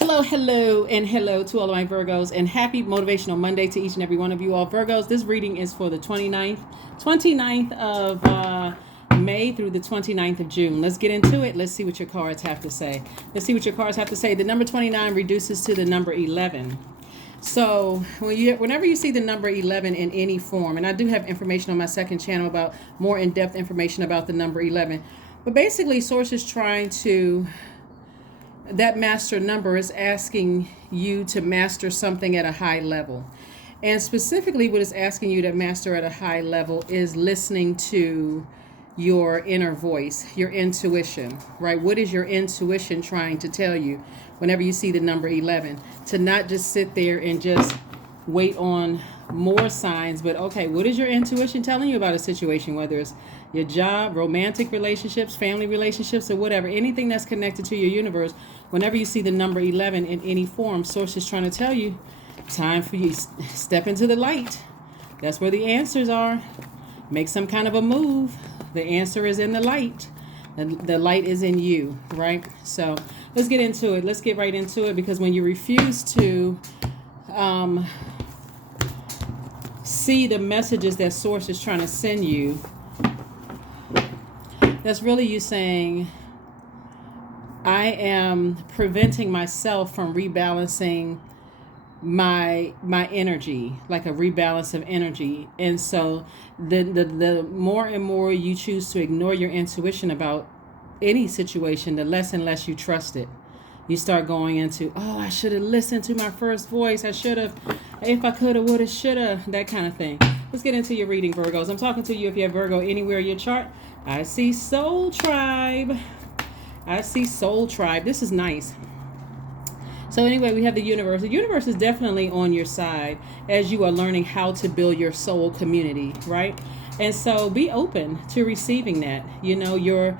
Hello, and hello to all of my Virgos, and happy Motivational Monday to each and every one of you all Virgos. This reading is for the 29th of May through the 29th of June. Let's get into it. Let's see what your cards have to say. The number 29 reduces to the number 11. So whenever you see the number 11 in any form, and I do have information on my second channel about more in-depth information about the number 11, but basically Source is trying to, that master number is asking you to master something at a high level. And specifically what it's asking you to master at a high level is listening to your inner voice, your intuition, right? What is your intuition trying to tell you whenever you see the number 11? To not just sit there and just wait on more signs, but okay, what is your intuition telling you about a situation, whether it's your job, romantic relationships, family relationships, or whatever, anything that's connected to your universe. Whenever you see the number 11 in any form, Source is trying to tell you, time for you to step into the light. That's where the answers are. Make some kind of a move. The answer is in the light. The light is in you, right? So let's get into it. Let's get right into it, because when you refuse to see the messages that Source is trying to send you, that's really you saying, I am preventing myself from rebalancing my energy, like a rebalance of energy. And so the more and more you choose to ignore your intuition about any situation, the less and less you trust it. You start going into, oh, I should have listened to my first voice. I should have, if I could have, would have, should have, that kind of thing. Let's get into your reading, Virgos. I'm talking to you if you have Virgo anywhere in your chart. I see Soul Tribe. This is nice. So anyway, we have the universe. The universe is definitely on your side as you are learning how to build your soul community, right? And so be open to receiving that. You know, your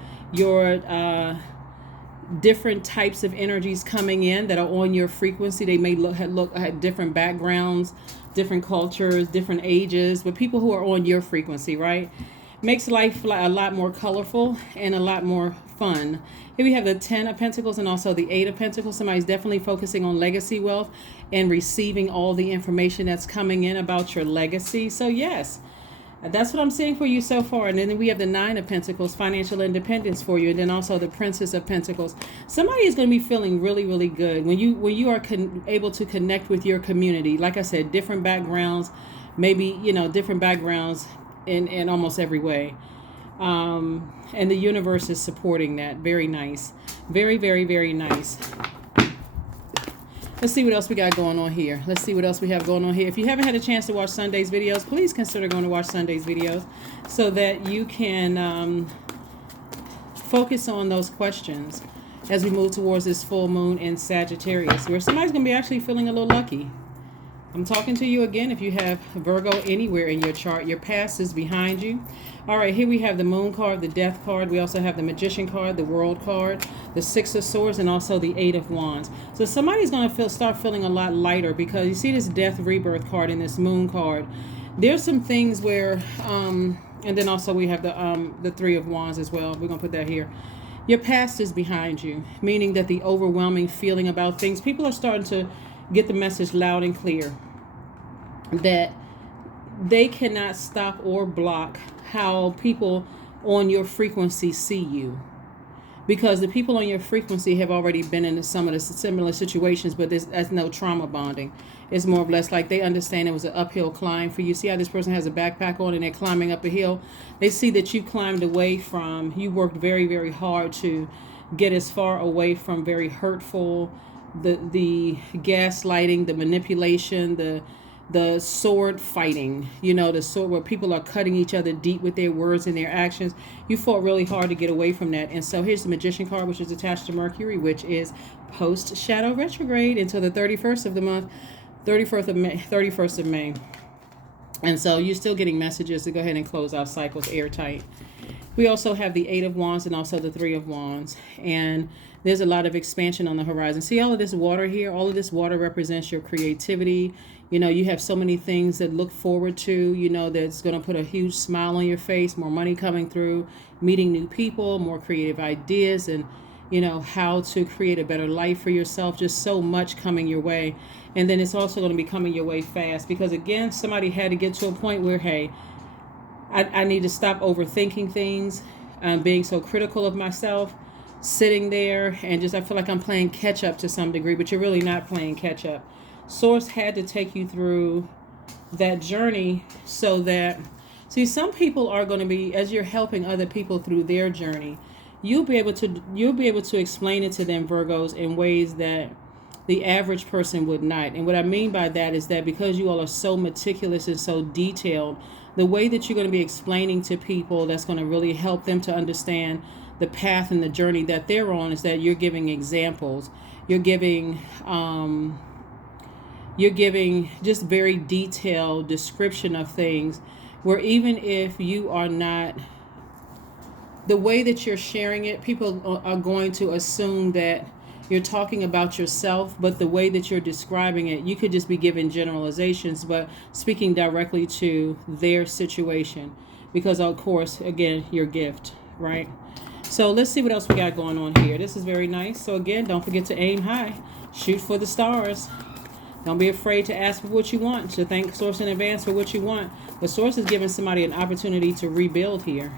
different types of energies coming in that are on your frequency. They may look at different backgrounds, different cultures, different ages, but people who are on your frequency, right? Makes life a lot more colorful and a lot more fun. Here we have the 10 of Pentacles and also the 8 of Pentacles. Somebody's definitely focusing on legacy wealth and receiving all the information that's coming in about your legacy. So yes, that's what I'm seeing for you so far. And then we have the 9 of Pentacles, financial independence for you. And then also the Princess of Pentacles. Somebody is going to be feeling really, really good when you are able to connect with your community. Like I said, different backgrounds, maybe, different backgrounds in almost every way. And the universe is supporting that. Very nice. Very, very, very nice. Let's see what else we got going on here. If you haven't had a chance to watch Sunday's videos, please consider going to watch Sunday's videos so that you can focus on those questions as we move towards this full moon in Sagittarius, where somebody's going to be actually feeling a little lucky. I'm talking to you again if you have Virgo anywhere in your chart. Your past is behind you. All right, here we have the Moon card, the Death card. We also have the Magician card, the World card, the Six of Swords, and also the Eight of Wands. So somebody's going to start feeling a lot lighter, because you see this Death Rebirth card and this Moon card. There's some things where, and then also we have the Three of Wands as well. We're going to put that here. Your past is behind you, meaning that the overwhelming feeling about things, people are starting to get the message loud and clear that they cannot stop or block how people on your frequency see you, because the people on your frequency have already been in some of the similar situations, but there's no trauma bonding. It's more or less like they understand it was an uphill climb for you. See how this person has a backpack on and they're climbing up a hill? They see that you climbed away from, you worked very, very hard to get as far away from very hurtful, the gaslighting, the manipulation, the sword fighting, the sword where people are cutting each other deep with their words and their actions. You fought really hard to get away from that. And so here's the Magician card, which is attached to Mercury, which is post shadow retrograde until the 31st of the month, 31st of May. And so you're still getting messages to go ahead and close out cycles airtight. We also have the Eight of Wands and also the Three of Wands. And there's a lot of expansion on the horizon. See all of this water here? All of this water represents your creativity. You have so many things that look forward to, that's going to put a huge smile on your face, more money coming through, meeting new people, more creative ideas, and you know, how to create a better life for yourself. Just so much coming your way. And then it's also going to be coming your way fast, because again, somebody had to get to a point where, hey, I need to stop overthinking things, being so critical of myself, sitting there and just, I feel like I'm playing catch up to some degree, but you're really not playing catch up. Source had to take you through that journey so that, see, some people are going to be, as you're helping other people through their journey, you'll be able to explain it to them, Virgos, in ways that the average person would not. And what I mean by that is that because you all are so meticulous and so detailed, the way that you're going to be explaining to people that's going to really help them to understand the path and the journey that they're on is that you're giving examples. You're giving just very detailed description of things, where even if you are not, the way that you're sharing it, people are going to assume that you're talking about yourself, but the way that you're describing it, you could just be giving generalizations, but speaking directly to their situation, because of course, again, your gift, right? So let's see what else we got going on here. This is very nice. So again, don't forget to aim high, shoot for the stars. Don't be afraid to ask for what you want, to thank Source in advance for what you want. The Source is giving somebody an opportunity to rebuild here.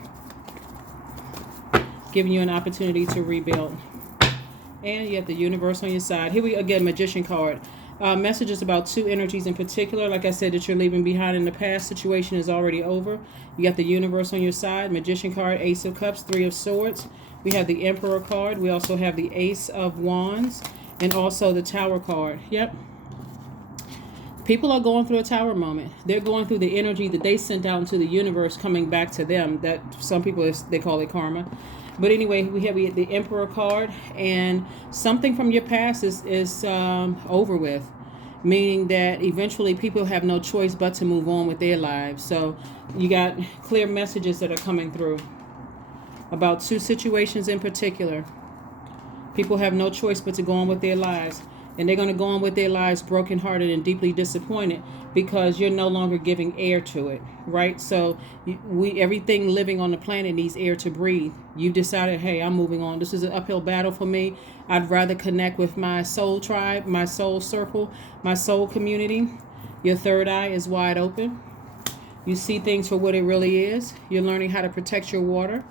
Giving you an opportunity to rebuild. And you have the universe on your side. Here we again, Magician card. Messages about two energies in particular. Like I said, that you're leaving behind in the past. Situation is already over. You got the universe on your side. Magician card, Ace of Cups, Three of Swords. We have the Emperor card. We also have the Ace of Wands. And also the Tower card. Yep. People are going through a tower moment. They're going through the energy that they sent out into the universe coming back to them. That some people, they call it karma. But anyway, we have the Emperor card, and something from your past is over with, meaning that eventually people have no choice but to move on with their lives. So you got clear messages that are coming through about two situations in particular. People have no choice but to go on with their lives. And they're going to go on with their lives brokenhearted and deeply disappointed because you're no longer giving air to it, right? So everything living on the planet needs air to breathe. You've decided, hey, I'm moving on. This is an uphill battle for me. I'd rather connect with my soul tribe, my soul circle, my soul community. Your third eye is wide open. You see things for what it really is. You're learning how to protect your water.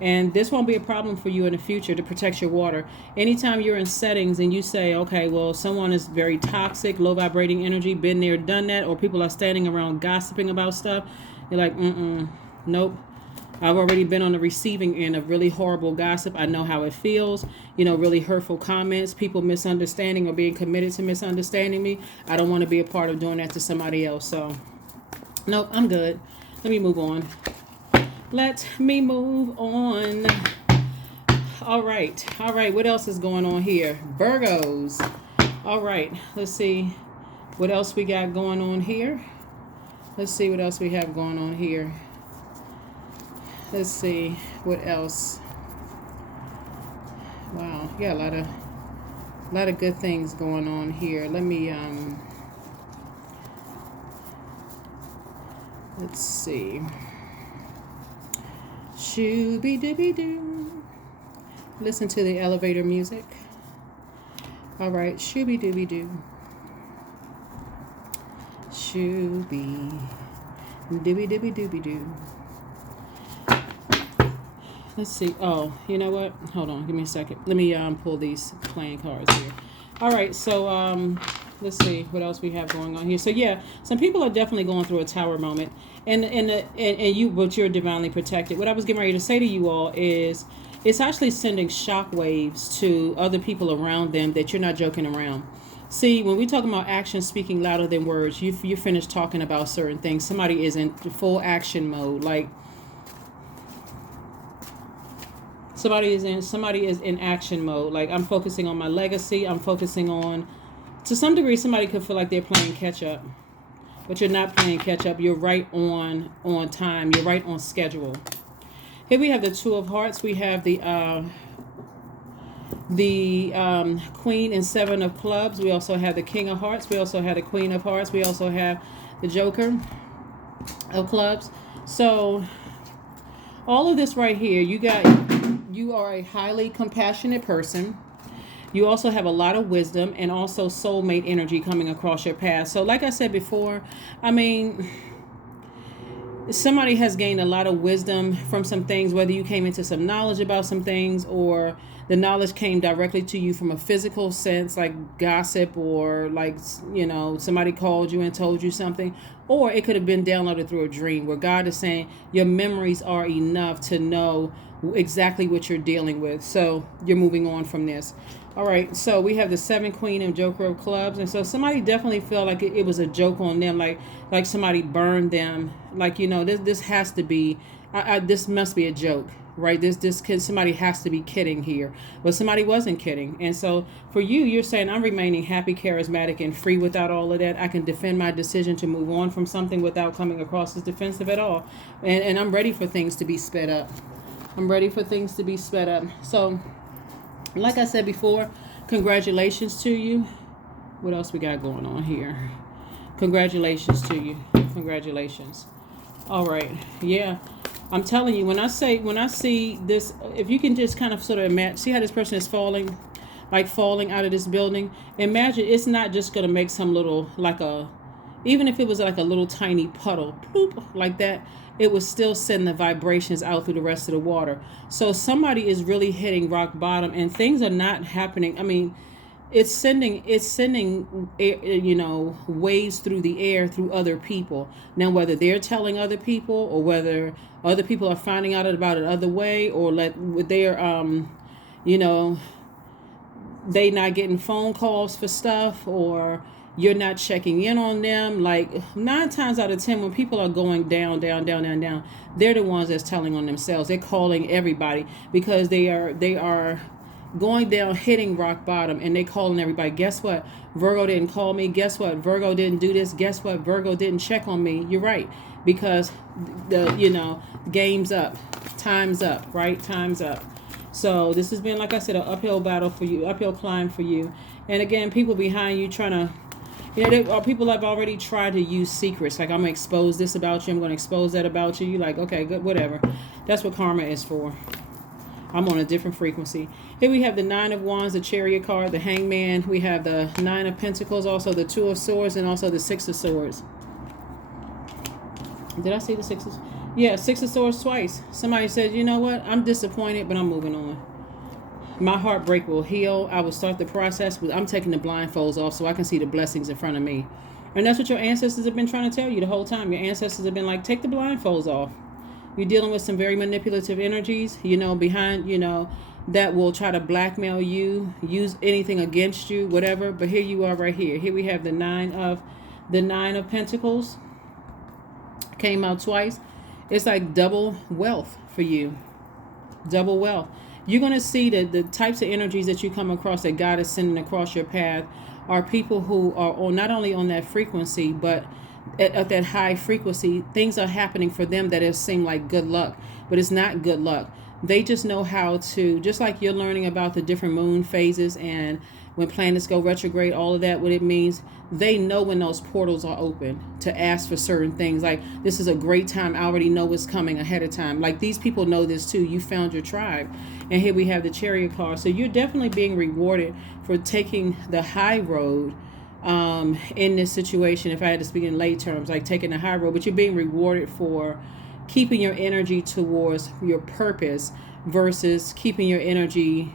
And this won't be a problem for you in the future to protect your water. Anytime you're in settings and you say, okay, well, someone is very toxic, low vibrating energy, been there, done that, or people are standing around gossiping about stuff, you're like, nope. I've already been on the receiving end of really horrible gossip. I know how it feels, really hurtful comments, people misunderstanding or being committed to misunderstanding me. I don't want to be a part of doing that to somebody else. So, nope, I'm good. Let me move on. Let me move on. All right. What else is going on here? Virgos. All right. Let's see what else we got going on here. Let's see what else we have going on here. Let's see what else. Wow. You got a lot of good things going on here. Let me let's see. Shooby-dooby-doo. Listen to the elevator music. All right, shooby-dooby-doo. Shooby-dooby-dooby-doo. Let's see. Oh, you know what? Hold on. Give me a second. Let me pull these playing cards here. All right, so let's see what else we have going on here. So yeah, some people are definitely going through a tower moment, but you're divinely protected. What I was getting ready to say to you all is, it's actually sending shock waves to other people around them that you're not joking around. See, when we talk about action speaking louder than words, you finish talking about certain things. Somebody is in full action mode, like somebody is in action mode. Like, I'm focusing on my legacy. I'm focusing on. To some degree, somebody could feel like they're playing catch-up, but you're not playing catch-up. You're right on time. You're right on schedule. Here we have the Two of Hearts. We have the Queen and Seven of Clubs. We also have the King of Hearts. We also have the Queen of Hearts. We also have the Joker of Clubs. So all of this right here, you got You are a highly compassionate person. You also have a lot of wisdom and also soulmate energy coming across your path. So like I said before, I mean, somebody has gained a lot of wisdom from some things, whether you came into some knowledge about some things or the knowledge came directly to you from a physical sense, like gossip, or like, you know, somebody called you and told you something, or it could have been downloaded through a dream where God is saying your memories are enough to know exactly what you're dealing with. So you're moving on from this. All right, so we have the 7 Queen and Joker of Clubs, and so somebody definitely felt like it was a joke on them, like somebody burned them, like, you know, this has to be, this must be a joke, right? Somebody has to be kidding here, but somebody wasn't kidding. And so for you, you're saying I'm remaining happy, charismatic, and free without all of that. I can defend my decision to move on from something without coming across as defensive at all, and I'm ready for things to be sped up. I'm ready for things to be sped up. So like I said before, congratulations to you. What else we got going on here? Congratulations to you. Congratulations. All right. Yeah. I'm telling you, when I see this, if you can just kind of sort of imagine, see how this person is falling out of this building. Imagine it's not just going to make some little, even if it was like a little tiny puddle, bloop, like that, it would still send the vibrations out through the rest of the water. So somebody is really hitting rock bottom and things are not happening. I mean, it's sending, you know, waves through the air through other people. Now, whether they're telling other people or whether other people are finding out about it other way, or they're, you know, they not getting phone calls for stuff, or you're not checking in on them. Like 9 times out of 10, when people are going down, they're the ones that's telling on themselves. They're calling everybody because they are going down, hitting rock bottom, and they calling everybody. Guess what? Virgo didn't call me. Guess what? Virgo didn't do this. Guess what? Virgo didn't check on me. You're right, because game's up, time's up, right? Time's up. So this has been, like I said, an uphill battle for you, uphill climb for you. And again, people behind you trying to, there are people have already tried to use secrets. Like, I'm going to expose this about you. I'm going to expose that about you. You're like, okay, good, whatever. That's what karma is for. I'm on a different frequency. Here we have the 9 of Wands, the Chariot card, the Hangman. We have the 9 of Pentacles, also the 2 of Swords, and also the 6 of Swords. Did I see the 6 of... Yeah, 6 of Swords twice. Somebody said, you know what? I'm disappointed, but I'm moving on. My heartbreak will heal. I will start the process, but I'm taking the blindfolds off so I can see the blessings in front of me. And that's what your ancestors have been trying to tell you the whole time. Your ancestors have been like, take the blindfolds off. You're dealing with some very manipulative energies, behind, that will try to blackmail you, use anything against you, whatever. But here you are right here. Here we have the 9 of Pentacles. Came out twice. It's like double wealth for you. Double wealth. You're going to see that the types of energies that you come across that God is sending across your path are people who are not only on that frequency, but at that high frequency. Things are happening for them that it seem like good luck, but it's not good luck. They just know how to, just like you're learning about the different moon phases and when planets go retrograde, all of that, what it means, they know when those portals are open to ask for certain things. Like, this is a great time. I already know what's coming ahead of time. Like, these people know this too. You found your tribe. And here we have the Chariot card. So you're definitely being rewarded for taking the high road in this situation. If I had to speak in lay terms, like taking the high road, but you're being rewarded for keeping your energy towards your purpose versus keeping your energy,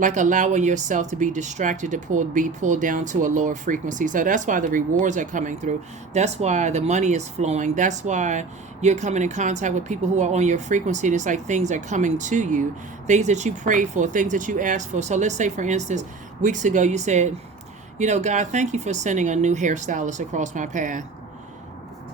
like allowing yourself to be distracted, to be pulled down to a lower frequency. So that's why the rewards are coming through. That's why the money is flowing. That's why you're coming in contact with people who are on your frequency. And it's like things are coming to you, things that you prayed for, things that you asked for. So let's say, for instance, weeks ago you said, God, thank you for sending a new hairstylist across my path.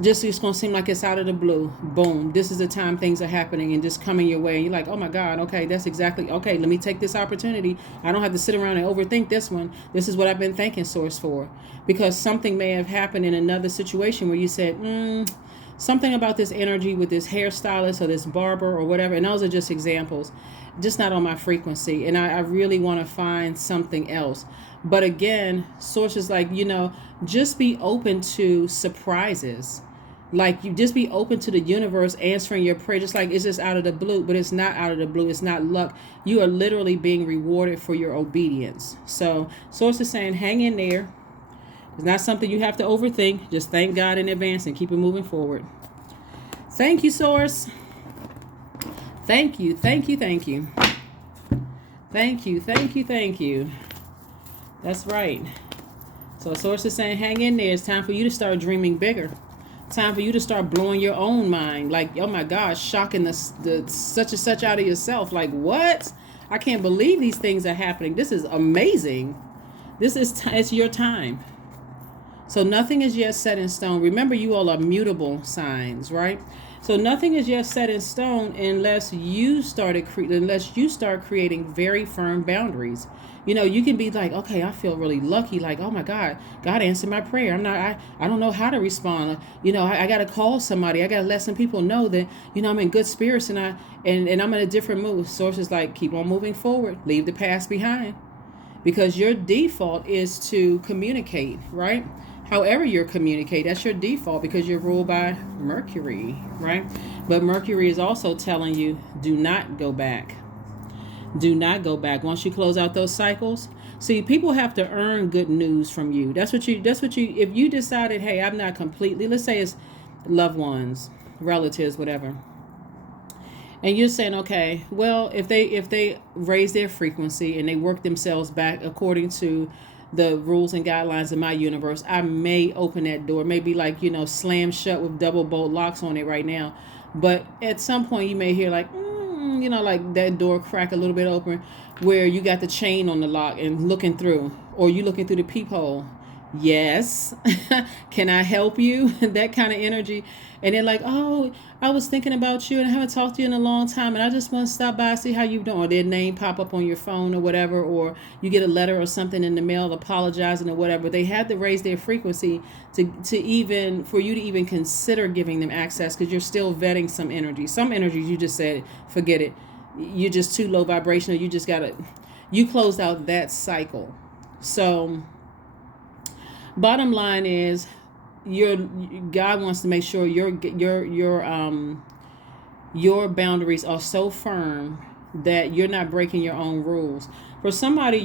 Just, it's going to seem like it's out of the blue. Boom. This is the time things are happening and just coming your way. And you're like, oh my God, okay, that's exactly, okay, let me take this opportunity. I don't have to sit around and overthink this one. This is what I've been thanking Source for. Because something may have happened in another situation where you said, something about this energy with this hairstylist or this barber or whatever. And those are just examples. Just not on my frequency. And I really want to find something else. But again, Source is like, just be open to surprises. Like, you just be open to the universe answering your prayer. Just like it's just out of the blue, but it's not out of the blue. It's not luck. You are literally being rewarded for your obedience. So Source is saying, hang in there. It's not something you have to overthink. Just thank God in advance and keep it moving forward. Thank you, Source. Thank you, thank you, thank you. Thank you, thank you, thank you. That's right. So Source is saying, hang in there. It's time for you to start dreaming bigger. Time for you to start blowing your own mind. Like, oh my gosh, shocking the such and such out of yourself. Like, what? I can't believe these things are happening. This is amazing. It's your time. So nothing is yet set in stone. Remember, you all are mutable signs, right? So nothing is yet set in stone unless you start creating very firm boundaries. You know, you can be like, okay, I feel really lucky. Like, oh my God, God answered my prayer. I don't know how to respond. You know, I got to call somebody. I got to let some people know that, you know, I'm in good spirits and I'm in a different mood. Sources like, keep on moving forward. Leave the past behind. Because your default is to communicate, right? However you communicate, that's your default because you're ruled by Mercury, right? But Mercury is also telling you, do not go back. Do not go back. Once you close out those cycles, see, people have to earn good news from you. That's what you, if you decided, hey, I'm not completely, let's say it's loved ones, relatives, whatever. And you're saying, okay, well, if they raise their frequency and they work themselves back according to the rules and guidelines of my universe, I may open that door. Maybe like, you know, slam shut with double bolt locks on it right now. But at some point you may hear like, you know, like that door crack a little bit open where you got the chain on the lock and looking through, or you looking through the peephole. Yes. Can I help you? That kind of energy. And they're like, oh, I was thinking about you and I haven't talked to you in a long time and I just want to stop by, see how you're doing. Or their name pop up on your phone or whatever, or you get a letter or something in the mail apologizing or whatever. They had to raise their frequency to even, for you to even consider giving them access, because you're still vetting some energy. Some energies you just said, forget it. You're just too low vibrational. You closed out that cycle. So bottom line is, God wants to make sure your boundaries are so firm that you're not breaking your own rules. For somebody,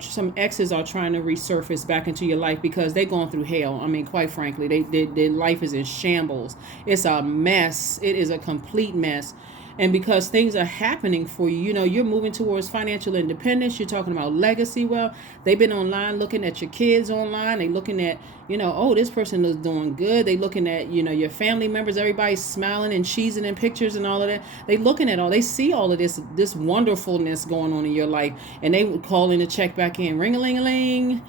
some exes are trying to resurface back into your life because they're going through hell. I mean, quite frankly, their life is in shambles. It's a mess. It is a complete mess. And because things are happening for you, you know, you're moving towards financial independence. You're talking about legacy. Well, they've been online looking at your kids online. They looking at, you know, oh, this person is doing good. They looking at, you know, your family members. Everybody's smiling and cheesing in pictures and all of that. They looking at they see all of this wonderfulness going on in your life. And they would call in to check back in. Ring-a-ling-a-ling.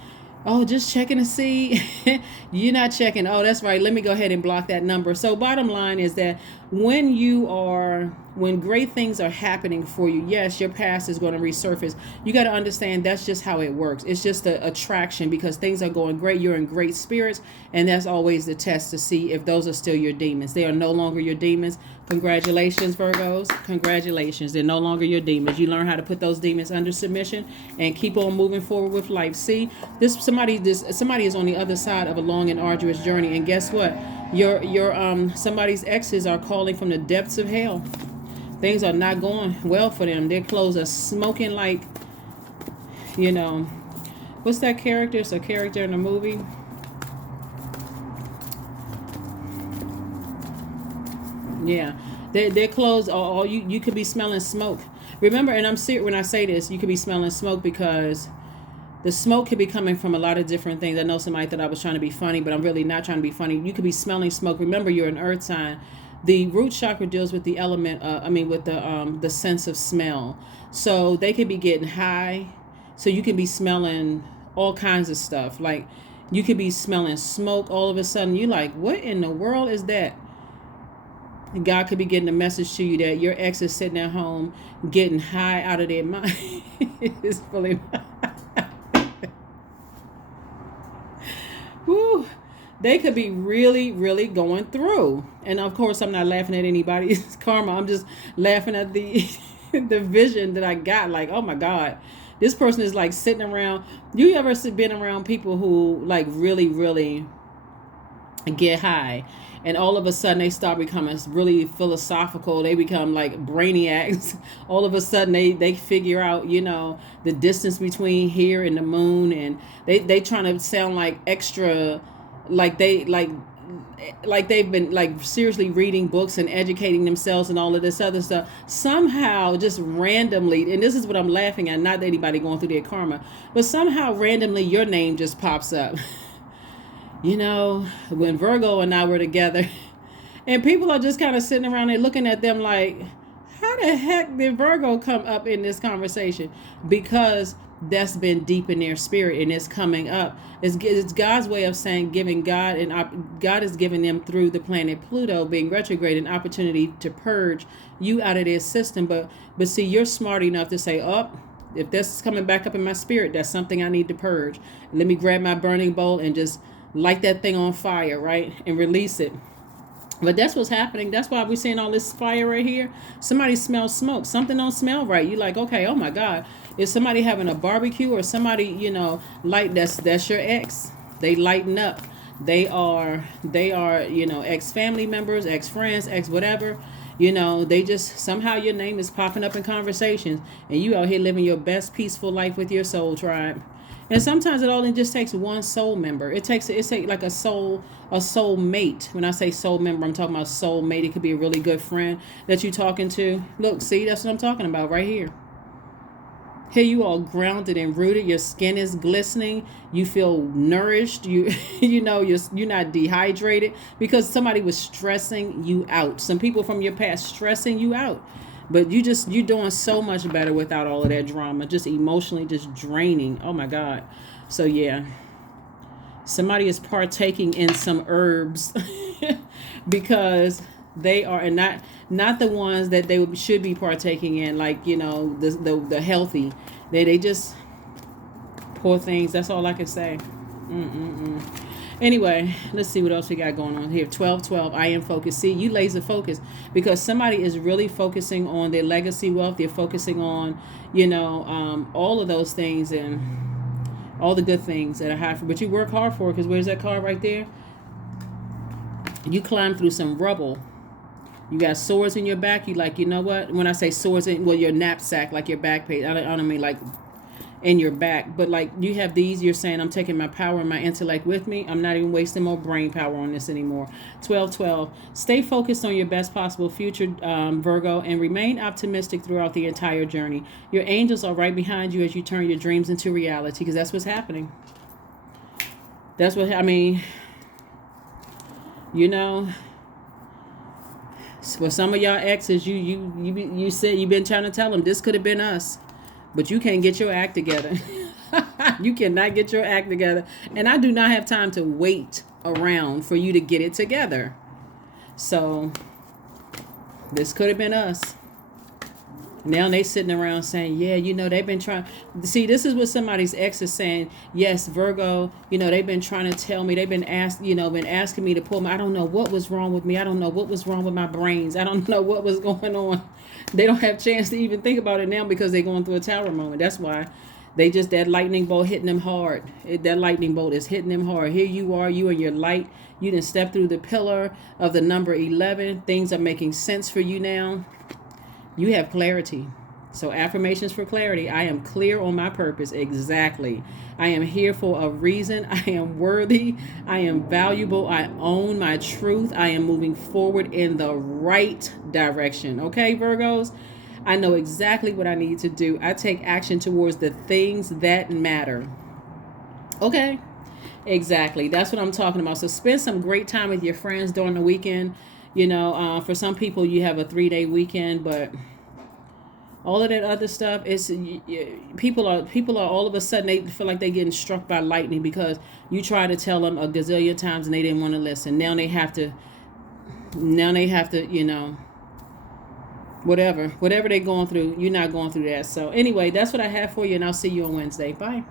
Oh, just checking to see. You're not checking. Oh, that's right. Let me go ahead and block that number. So bottom line is that when great things are happening for you, yes, your past is going to resurface. You got to understand that's just how it works. It's just the attraction because things are going great. You're in great spirits. And that's always the test to see if those are still your demons. They are no longer your demons. Congratulations, Virgos. Congratulations. They're no longer your demons. You learn how to put those demons under submission and keep on moving forward with life. See, somebody is on the other side of a long and arduous journey. And guess what? Somebody's exes are calling from the depths of hell. Things are not going well for them. Their clothes are smoking like, you know, what's that character? It's a character in a movie. Yeah, their clothes are all you could be smelling smoke. Remember, and I'm serious when I say this, you could be smelling smoke because the smoke could be coming from a lot of different things. I know somebody thought I was trying to be funny, but I'm really not trying to be funny. You could be smelling smoke. Remember, you're an earth sign. The root chakra deals with the element, with the sense of smell. So they could be getting high. So you can be smelling all kinds of stuff. Like you could be smelling smoke all of a sudden. You're like, what in the world is that? God could be getting a message to you that your ex is sitting at home getting high out of their mind. It's fully. Woo. They could be really, really going through. And of course, I'm not laughing at anybody's karma. I'm just laughing at the vision that I got. Like, oh my God, this person is like sitting around. You ever been around people who like really, really get high, and all of a sudden they start becoming really philosophical. They become like brainiacs. All of a sudden they figure out, you know, the distance between here and the moon, and they trying to sound like extra, like they've been like seriously reading books and educating themselves and all of this other stuff. Somehow, just randomly, and this is what I'm laughing at, not anybody going through their karma, but somehow randomly your name just pops up. You know, when Virgo and I were together, and people are just kind of sitting around there looking at them like, how the heck did Virgo come up in this conversation? Because that's been deep in their spirit and it's coming up. It's God's way of saying, giving God, and God is giving them through the planet Pluto being retrograde an opportunity to purge you out of their system. But see, you're smart enough to say, oh, if this is coming back up in my spirit, that's something I need to purge. Let me grab my burning bowl and just light that thing on fire, right? And release it. But that's what's happening. That's why we're seeing all this fire right here. Somebody smells smoke. Something don't smell right. You're like, okay, oh my God. Is somebody having a barbecue, or somebody, you know, like that's your ex. They lighten up. They are, you know, ex-family members, ex-friends, ex-whatever. You know, they just, somehow your name is popping up in conversations, and you out here living your best peaceful life with your soul tribe. And sometimes it only just takes one soul member. It's like a soul mate. When I say soul member, I'm talking about soul mate. It could be a really good friend that you're talking to. Look, see, that's what I'm talking about right here. Here you all grounded and rooted. Your skin is glistening. You feel nourished. You know, you're not dehydrated because somebody was stressing you out. Some people from your past stressing you out. But you're doing so much better without all of that drama. Just emotionally, just draining. Oh my God. So yeah, somebody is partaking in some herbs because they are, and not the ones that they should be partaking in, like, you know, the healthy. They just poor things. That's all I can say. Anyway, let's see what else we got going on here. 12-12, I am focused. See, you laser focused because somebody is really focusing on their legacy wealth. They're focusing on, you know, all of those things and all the good things that are high for. But you work hard for it, because where's that card right there? You climb through some rubble. You got swords in your back. You like, you know what? When I say swords, well, your knapsack, like your back page. I don't mean like in your back, but like you have these. You're saying, I'm taking my power and my intellect with me. I'm not even wasting more brain power on this anymore. 12-12, stay focused on your best possible future, Virgo, and remain optimistic throughout the entire journey. Your angels are right behind you as you turn your dreams into reality, because that's what's happening. That's what I mean. You know, for some of y'all exes, you said you've been trying to tell them this could have been us. But you can't get your act together. You cannot get your act together. And I do not have time to wait around for you to get it together. So this could have been us. Now they sitting around saying, yeah, you know, they've been trying. See, this is what somebody's ex is saying. Yes, Virgo, you know, they've been trying to tell me. They've been asking me to pull my, I don't know what was wrong with me. I don't know what was wrong with my brains. I don't know what was going on. They don't have a chance to even think about it now because they're going through a tower moment. That's why they just, that lightning bolt hitting them hard. That lightning bolt is hitting them hard. Here you are, you and your light. You didn't step through the pillar of the number 11. Things are making sense for you now. You have clarity. So affirmations for clarity. I am clear on my purpose. Exactly. I am here for a reason. I am worthy. I am valuable. I own my truth. I am moving forward in the right direction. Okay, Virgos? I know exactly what I need to do. I take action towards the things that matter. Okay? Exactly. That's what I'm talking about. So spend some great time with your friends during the weekend. You know, for some people, you have a 3-day weekend, but all of that other stuff is people are all of a sudden they feel like they're getting struck by lightning because you try to tell them a gazillion times and they didn't want to listen. Now they have to, you know, whatever they're going through, you're not going through that. So anyway, that's what I have for you, and I'll see you on Wednesday. Bye.